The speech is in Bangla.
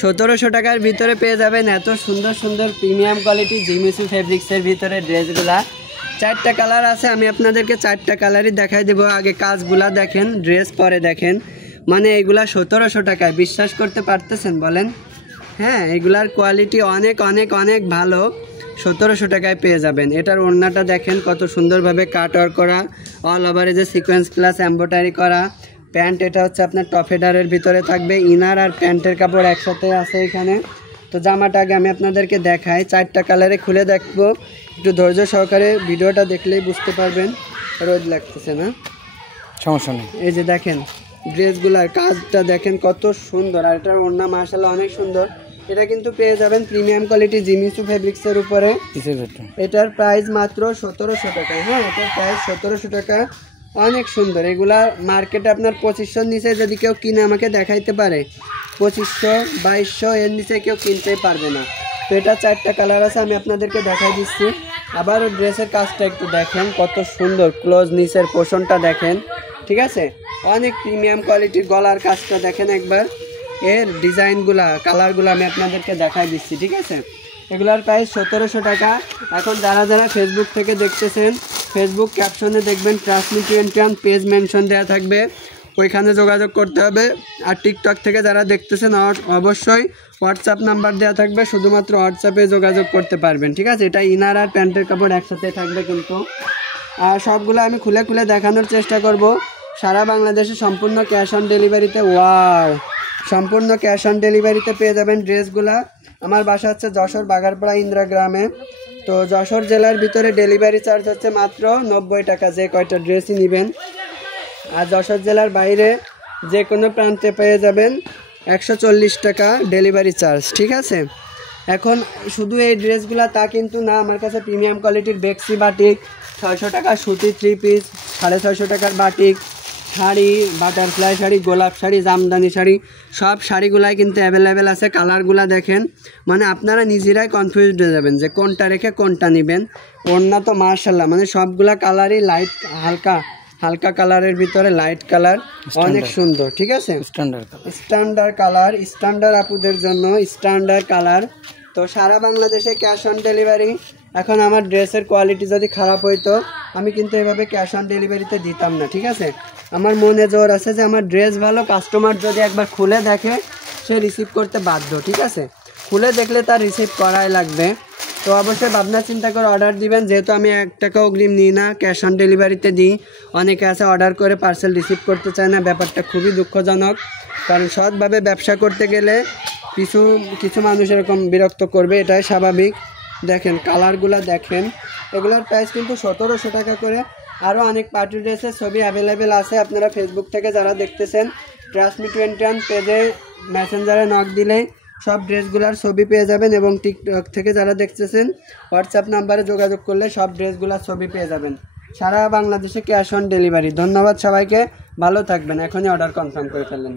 1700 টাকার ভিতরে পেয়ে যাবেন এত সুন্দর সুন্দর প্রিমিয়াম কোয়ালিটি জিমিচু ফেব্রিক্সের ভিতরে ড্রেসগুলা। 4টা কালার আছে, আমি আপনাদেরকে 4টা কালারই দেখাই দেবো। আগে কাজগুলা দেখেন, ড্রেস পরে দেখেন। মানে এগুলা 1700 টাকায়, বিশ্বাস করতে পারতেছেন বলেন? হ্যাঁ, এগুলার কোয়ালিটি অনেক অনেক অনেক ভালো। 1700 টাকায় পেয়ে যাবেন। এটার ওড়নাটা দেখেন কত সুন্দরভাবে কাট ওয়ার্ক করা, অল ওভারে যে সিকোয়েন্স প্লাস এমব্রয়ডারি করা। প্যান্ট এটা হচ্ছে আপনার টফেডারের ভিতরে থাকবে, ইনার আর প্যান্টের কাপড় একসাথে আছে এখানে। তো জামাটা আগে আমি আপনাদেরকে দেখাই, 4টা কালারে খুলে দেখবো। একটু ধৈর্য সহকারে ভিডিওটা দেখলেই বুঝতে পারবেন। রোদ লাগতেছে না, সমস্যা নেই। এই যে দেখেন ড্রেসগুলার কাজটা দেখেন কত সুন্দর, আর এটার ওড়না মাশাআল্লাহ অনেক সুন্দর। এটা কিন্তু পেয়ে যাবেন প্রিমিয়াম কোয়ালিটি জিমিচু ফেব্রিক্সের উপরে। এটার প্রাইস মাত্র 1700 টাকা। হ্যাঁ, এটার প্রাইস 1700 টাকা, অনেক সুন্দর। এগুলা মার্কেটে আপনার 2500 নিচে যদি কেউ কিনে আমাকে দেখাইতে পারে, 2500 2200 এর নিচে কেউ কিনতেই পারবে না। তো এটা 4টা কালার আছে, আমি আপনাদেরকে দেখাই দিচ্ছি। আবার ড্রেসের কাজটা একটু দেখেন কত সুন্দর, ক্লোজ নিচের পোর্শনটা দেখেন, ঠিক আছে? অনেক প্রিমিয়াম কোয়ালিটির। গলার কাজটা দেখেন একবার, এর ডিজাইনগুলা কালারগুলো আমি আপনাদেরকে দেখাই দিচ্ছি, ঠিক আছে? এগুলার প্রাইস 1700 টাকা। এখন যারা যারা ফেসবুক থেকে দেখতেছেন, ফেসবুক ক্যাপশনে দেখবেন ট্রান্সমি 21 পেজ মেনশন দেওয়া থাকবে, ওইখানে যোগাযোগ করতে হবে। আর টিকটক থেকে যারা দেখতেছেন অবশ্যই হোয়াটসঅ্যাপ নাম্বার দেওয়া থাকবে, শুধুমাত্র হোয়াটসঅ্যাপে যোগাযোগ করতে পারবেন, ঠিক আছে? এটা ইনার আর প্যান্টের কাপড় একসাথে থাকবে কিন্তু। আর সবগুলো আমি খুলে খুলে দেখানোর চেষ্টা করব। সারা বাংলাদেশে সম্পূর্ণ ক্যাশ অন ডেলিভারিতে। ওয়াও, সম্পূর্ণ ক্যাশ অন ডেলিভারিতে পেয়ে যাবেন ড্রেসগুলা। আমার বাসা হচ্ছে যশোর বাগারপাড়া ইন্দিরা গ্রামে। তো যশোর জেলার ভিতরে ডেলিভারি চার্জ হচ্ছে মাত্র 90 টাকা, যে কয়টা ড্রেসই নেবেন। আর যশোর জেলার বাইরে যে কোনো প্রান্তে পেয়ে যাবেন 140 টাকা ডেলিভারি চার্জ, ঠিক আছে? এখন শুধু এই ড্রেসগুলা তা কিন্তু না, আমার কাছে প্রিমিয়াম কোয়ালিটির বেক্সি বাটিক, 600 টাকা সুতি 3 পিস, 650 টাকার বাটিক শাড়ি, বাটারফ্লাই শাড়ি, গোলাপ শাড়ি, জামদানি শাড়ি, সব শাড়িগুলাই কিন্তু অ্যাভেলেবেল আছে। কালারগুলা দেখেন, মানে আপনারা নিজেরাই কনফিউজড হয়ে যাবেন যে কোনটা রেখে কোনটা নেবেন। ওড়না তো মাশাআল্লাহ, মানে সবগুলা কালারই লাইট, হালকা হালকা কালারের ভিতরে লাইট কালার, অনেক সুন্দর, ঠিক আছে? স্ট্যান্ডার্ড কালার, স্ট্যান্ডার্ড আপুদের জন্য স্ট্যান্ডার্ড কালার। তো সারা বাংলাদেশে ক্যাশ অন ডেলিভারি। এখন আমার ড্রেসের কোয়ালিটি যদি খারাপ হইতো, আমি কিন্তু এভাবে ক্যাশ অন ডেলিভারিতে দিতাম না, ঠিক আছে? আমার মনে জোর আছে যে আমার ড্রেস ভালো, কাস্টমার যদি একবার খুলে দেখে সে রিসিভ করতে বাধ্য, ঠিক আছে? খুলে দেখলে তার রিসিভ করাই লাগবে। তো অবশ্যই ভাবনা চিন্তা করে অর্ডার দিবেন, যেহেতু আমি 1 টাকা অগ্রিম নিই না, ক্যাশ অন ডেলিভারিতে দিই। অনেকে আছে অর্ডার করে পার্সেল রিসিভ করতে চায় না, ব্যাপারটা খুবই দুঃখজনক। কারণ সৎভাবে ব্যবসা করতে গেলে কিছু মানুষ এরকম বিরক্ত করবে, এটাই স্বাভাবিক। দেখেন কালারগুলো দেখেন, এগুলোর প্রাইস কিন্তু 1700 টাকা করে। আরও অনেক পার্টি ড্রেসের ছবি অ্যাভেলেবেল আছে। আপনারা ফেসবুক থেকে যারা দেখতেছেন, ট্রান্সমি 21 পেজে মেসেঞ্জারে নক দিলেই সব ড্রেসগুলোর ছবি পেয়ে যাবেন, এবং টিকটক থেকে যারা দেখতেছেন হোয়াটসঅ্যাপ নাম্বারে যোগাযোগ করলে সব ড্রেসগুলোর ছবি পেয়ে যাবেন। সারা বাংলাদেশে ক্যাশ অন ডেলিভারি। ধন্যবাদ সবাইকে, ভালো থাকবেন। এখনই অর্ডার কনফার্ম করে ফেলেন।